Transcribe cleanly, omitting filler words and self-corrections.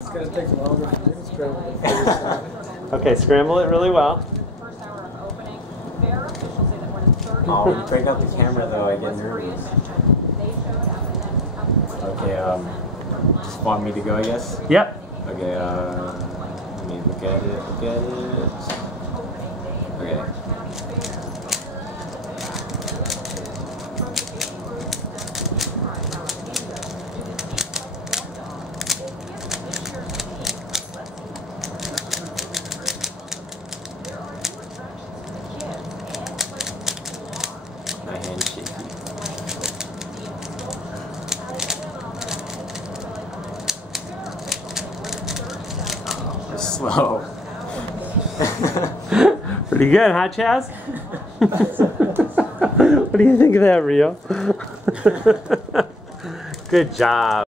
It's going to take longer for you to scramble it before you start it. Okay, scramble it really well. Oh, when you break out the camera though, I get nervous. Okay, just want me to go, I guess? Yep. Okay, let me look at it. Okay. My hand's shaky. Oh, we're slow. Pretty good, huh, Chaz? What do you think of that, Rio? Good job.